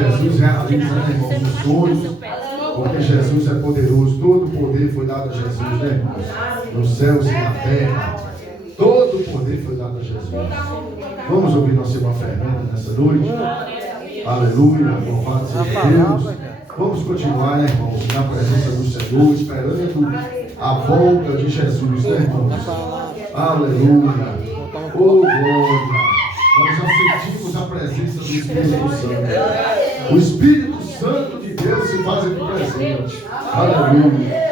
Jesus realiza, né, irmãos, os sonhos, porque Jesus é poderoso. Todo o poder foi dado a Jesus, né, irmãos? Nos céus e na terra. Todo o poder foi dado a Jesus. Vamos ouvir nossa irmã Fernanda nessa noite. Aleluia, louvado seja Deus. Vamos continuar, né, irmãos, na presença do Senhor, esperando a volta de Jesus, né, irmãos? Aleluia. Oh, glória. Nós já sentimos a presença do Espírito Santo. O Espírito Santo de Deus se faz aqui presente. Aleluia.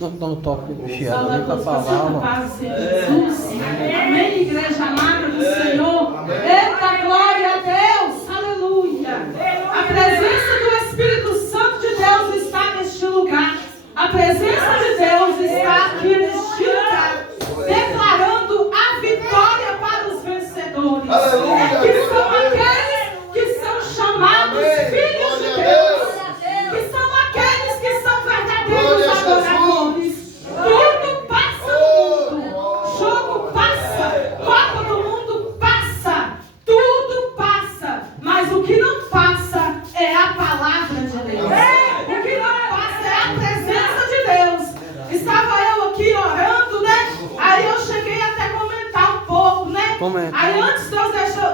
Vamos dar um toque do Chiado ali para a palavra. Amém, igreja amada do Senhor. Eita, glória a Deus. Aleluia. A presença do Espírito Santo de Deus está neste lugar. A presença de Deus está aqui neste lugar, declarando a vitória para os vencedores. Aleluia. Que são aqueles que são chamados filhos de Deus. Que são aqueles que são verdadeiros adoradores. Tudo passa no mundo. Jogo passa. Copa do Mundo passa. Tudo passa. Mas o que não passa é a palavra de Deus. O que não passa é a presença de Deus. Estava eu aqui orando, né? Aí eu cheguei até a comentar um pouco, né? Comenta. Aí antes de eu descer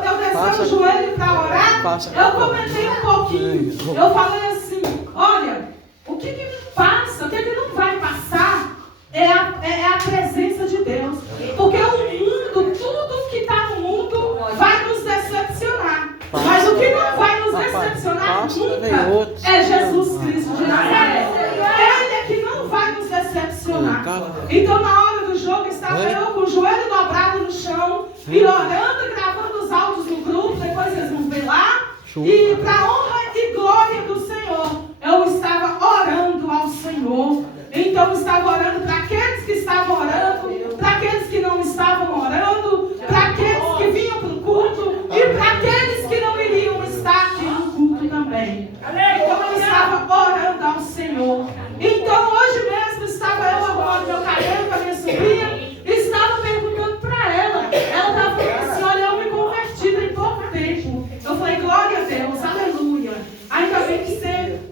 o joelho para orar, eu comentei um pouquinho. Eu falei assim, olha, o que passa, o que não vai passar é a presença de Deus. Porque o mundo, tudo que está no mundo vai nos decepcionar. Mas o que não vai nos decepcionar nunca é Jesus Cristo de Nazaré. Ele é que não vai nos decepcionar. Então na hora do jogo estava eu com o joelho dobrado no chão e orando e gravando os áudios no grupo, depois vocês vão ver lá. E para honra e glória do Senhor, eu estava orando ao Senhor. Então eu estava orando para aqueles que estavam orando, para aqueles que não estavam orando, para aqueles que vinham para o culto e para aqueles que não iriam estar aqui no culto também. Então eu estava orando ao Senhor. Então hoje mesmo estava eu arrumando meu cabelo com a minha sobrinha e estava perguntando para ela. Ela estava falando assim, olha, eu me converti em pouco tempo. Eu falei, glória a Deus, aleluia. Ainda bem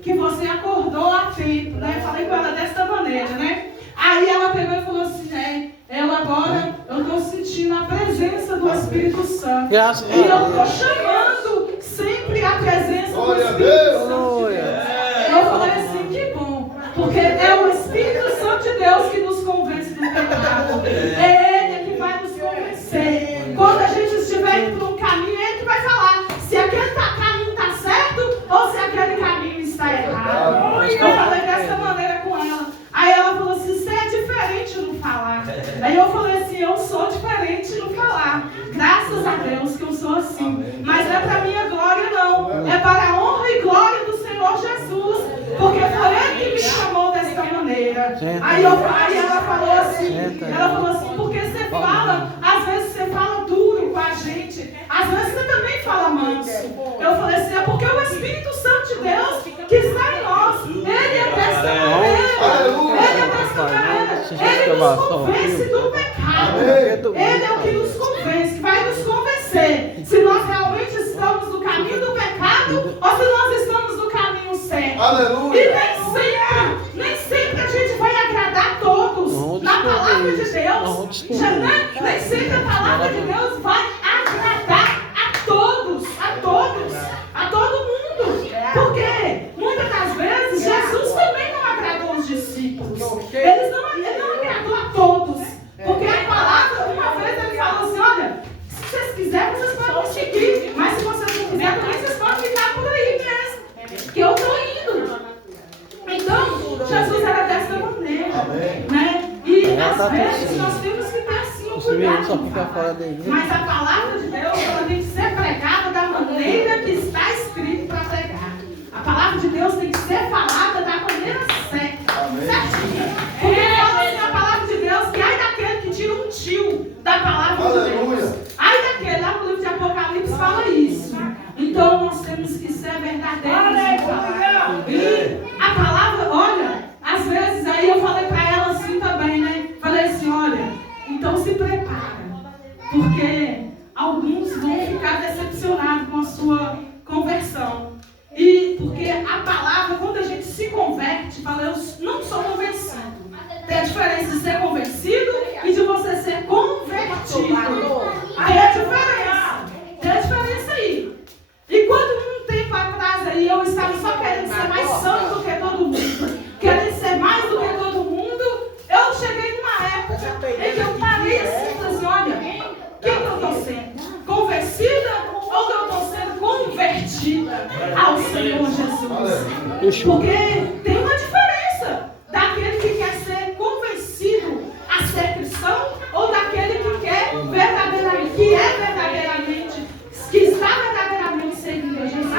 que você acordou a tempo, né? Falei com ela dessa maneira, né? Aí ela pegou e falou assim, eu agora, eu estou sentindo a presença do Espírito Santo. Graças a E eu Deus. estou chamando sempre a presença do Glória a Espírito Deus. Santo de Deus. Eu falei assim, que bom, porque é o Espírito Santo de Deus que nos convence do pecado. É Ele que vai nos convencer. Quando a gente estiver indo por um caminho, é Ele que vai falar se aquele caminho está certo ou se aquele caminho está errado. Eu falei dessa maneira com ela. Aí ela falou assim, você é diferente no falar. Aí eu falei assim, eu sou diferente no falar. Graças a Deus que eu sou assim. Mas não é para minha glória não. É para a honra e glória do Senhor Jesus. Porque foi Ele que me chamou dessa maneira. Aí ela falou assim, porque você fala, às vezes você fala duro com a gente. Às vezes você também fala manso. Eu falei assim, é porque o Espírito Santo de Deus que está em nós. Ele é dessa maneira. Ele é dessa maneira. Ele nos convence do pecado. Ele é o que nos convence, que vai nos convencer se nós realmente estamos no caminho do pecado ou se nós estamos no caminho certo. Aleluia. E nem sempre a gente vai agradar a todos na palavra de Deus. Nem sempre a palavra de Deus vai agradar a todos, a todo mundo. Porque muitas das vezes Jesus também não agradou os discípulos. Ele não agradou a todos. Porque a palavra, uma vez ele falou assim, olha, se vocês quiserem, vocês podem me seguir. Mas se vocês não quiserem, também vocês podem ficar por aí mesmo. Que eu estou indo. Então, Jesus era dessa maneira. Né? E às vezes nós temos que ter assim um cuidado. Mas a palavra de Deus, ela tem que ser pregada da maneira que está escrito para pregar. A palavra de Deus tem que ser falada da maneira certa. Certinho. Porque fala assim, a palavra de Deus, que ai daquele que tira um tio da palavra de Deus. Ai daquele, lá no livro de Apocalipse fala isso. Então nós temos que ser verdadeiros. E a palavra, olha, às vezes aí eu falei para ela assim também, né? Falei assim, olha, então se prepara. Porque alguns vão ficar decepcionados com ao Senhor Jesus. Porque tem uma diferença daquele que quer ser convencido a ser cristão ou daquele que quer verdadeiramente, que está verdadeiramente seguindo a Jesus.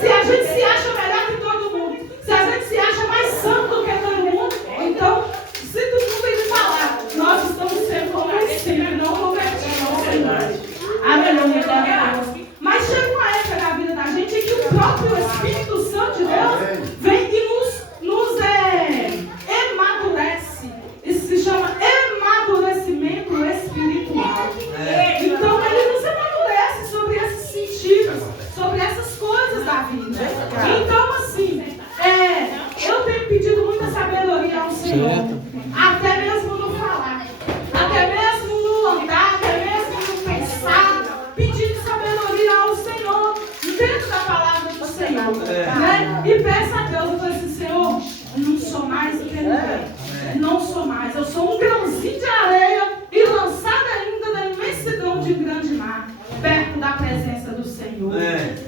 Se a gente se acha melhor que todo mundo, se a gente se acha mais santo do que todo mundo, então, se todo mundo ele falar, nós estamos sendo convencidos, não convertidos ao Senhor. Aleluia, glória a Deus. Mas chega uma época na vida da gente em que o próprio Espírito Santo de Deus vem e nos emadurece. Isso se chama amadurecimento espiritual. Então ele nos amadurece sobre esses sentidos, sobre essas coisas da vida. Então assim, eu tenho pedido muita sabedoria ao Senhor, até mesmo no falar, até mesmo no andar, até mesmo no pensar, pedindo sabedoria ao Senhor, dentro da palavra do Senhor, né? E peça a Deus, eu falo assim, Senhor, eu não sou mais do que ninguém. Não sou mais, eu sou um grãozinho de areia e lançada ainda na imensidão de um grande mar, perto da presença do Senhor.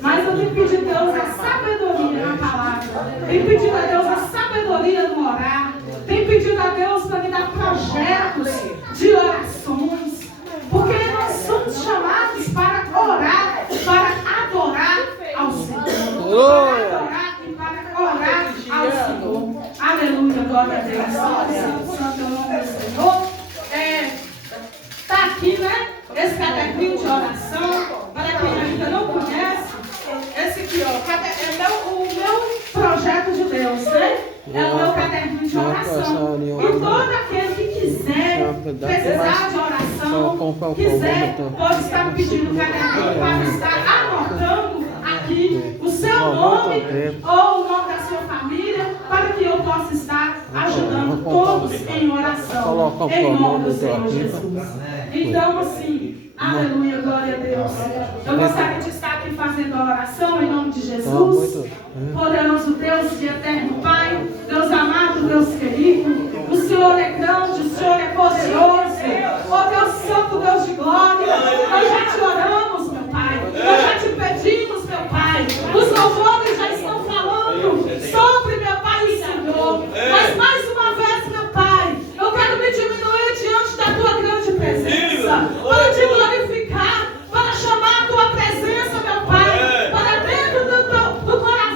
Mas eu tenho pedido a Deus a sabedoria na palavra, tenho pedido a Deus a sabedoria no orar, tenho pedido a Deus para me dar projetos de orações, porque nós somos chamados para orar, para adorar ao Senhor, para adorar e para orar ao Senhor. Aleluia, glória a Deus. Santo é o nome do Senhor. Está aqui, né? Esse caderninho de oração. Para quem ainda não conhece, esse aqui, ó, é o meu projeto de Deus, né? É o meu caderninho de oração. E todo aquele que quiser precisar de oração, quiser, pode estar me pedindo o caderninho para estar anotando aqui o seu nome ou o nome da sua família, para que eu possa estar ajudando todos em oração, em nome do Senhor Jesus. Então, assim, aleluia, glória a Deus. Eu gostaria de estar aqui fazendo a oração em nome de Jesus. Poderoso Deus e eterno Pai, Deus amado, Deus querido, o Senhor é grande, o Senhor é poderoso. Ó Deus Santo, Deus de glória, nós já te oramos, meu Pai, nós já te pedimos, meu Pai. Os louvores já estão falando sobre, meu Pai, o Senhor. Mas mais uma vez, meu Pai, eu quero me diminuir diante da tua grande presença, para te glorificar, para chamar a tua presença, meu Pai, para dentro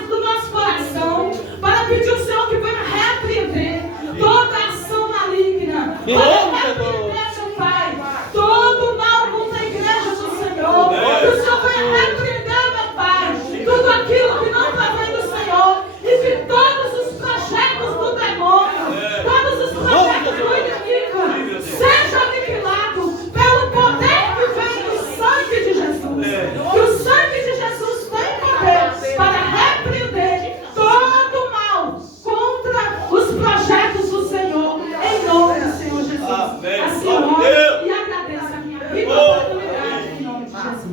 do nosso coração, para pedir ao Senhor que venha repreender toda ação maligna, para repreender, meu Pai, todo mal contra a igreja do Senhor. Que o Senhor venha repreender, meu Pai, tudo aquilo que não está vendo o Senhor, e que todos os projetos do demônio, todos os projetos do inimigo sejam aniquilados pelo poder que vem do sangue de Jesus. Que o sangue de Jesus tem poder para repreender todo mal contra os projetos do Senhor, em nome do Senhor Jesus. Assim eu oro e agradeço a minha vida e oportunidade em nome de Jesus.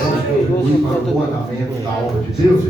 Vamos contribuir para o andamento da obra de Deus.